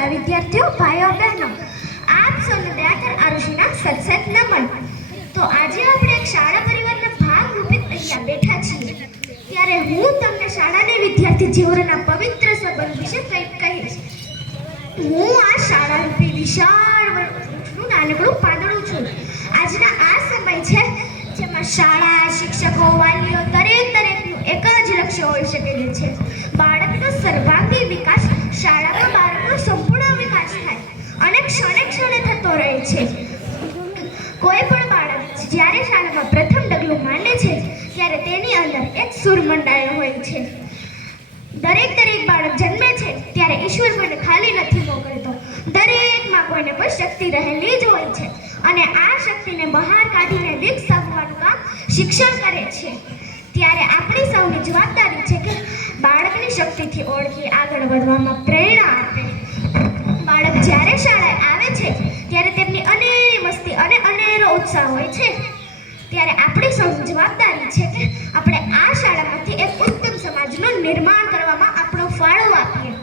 વાલા વિદ્યાર્થીઓ, ભાઈઓ બહેનો, આપ સૌને દયાકર આરુષિના સત્સંગ નમન. તો આજે આપણે એક શાળા પરિવારના ભાગ રૂપે અહીંયા બેઠા છીએ. ત્યારે હું તમને શાળાની વિદ્યાર્થી જીવનના પવિત્ર સંબંધ વિશે કંઈક કહીશ. હું આ શાળા રૂપી વિશાળ વૃક્ષનું નાનકડું પાંદડું છું. આજના આ સમય છે જેમાં શાળા, શિક્ષકો, વાલીઓ દરેકનું એક જ લક્ષ્ય હોઈ શકેલું છે. બાળકનો સર્વાંગી વિકાસ, શાળામાં બાળકનો સંપૂર્ણ વિકાસ થાય અને ક્ષણે થતો રહે છે. કોઈ પણ બાળક જ્યારે શાળામાં પ્રથમ ડગલું માંડે છે ત્યારે તેની અંદર એક સુર મંડાયો હોય છે. દરેક બાળક જન્મે છે ત્યારે ઈશ્વર કોઈને ખાલી નથી મોકલતો. દરેકમાં કોઈને કોઈ શક્તિ રહેલી જ હોય છે અને આ શક્તિને બહાર કાઢીને વિકસાવવાનું કામ શિક્ષણ કરે છે. ત્યારે આપણી સૌની જવાબદારી છે કે બાળકની શક્તિથી ઓળખી આગળ વધવામાં પ્રેરણા આપે. બાળક જ્યારે શાળાએ આવે છે ત્યારે તેમની અનેરી મસ્તી અને અનેરો ઉત્સાહ હોય છે. ત્યારે આપણી સૌની જવાબદારી છે કે આપણે આ શાળામાંથી એક ઉત્તમ સમાજનું નિર્માણ કરવામાં આપણો ફાળો આપીએ.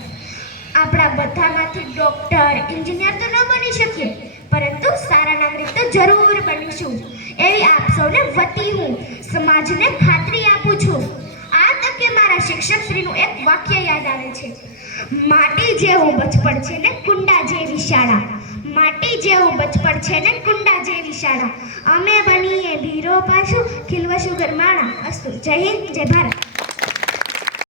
આપણા બધામાંથી ડૉક્ટર, એન્જિનિયર તો ન બની શકીએ, પરંતુ સારા નાગરિક તો જરૂર બનીશું એવી આપ સૌને વતી હું સમાજને ખાતરી આપું છું. આ તકે મારા શિક્ષકશ્રીનું એક વાક્ય યાદ આવે છે. માટી જેવું બચપણ છે ને કુંડા જેવી શાળા. માટી જેવું બચપણ છે ને કુંડા જેવી શાળા. અમે બનીએ વીરો પાછું ખીલવશું ગરમાળા. અસ્તુ. જય હિન્દ, જય ભારત.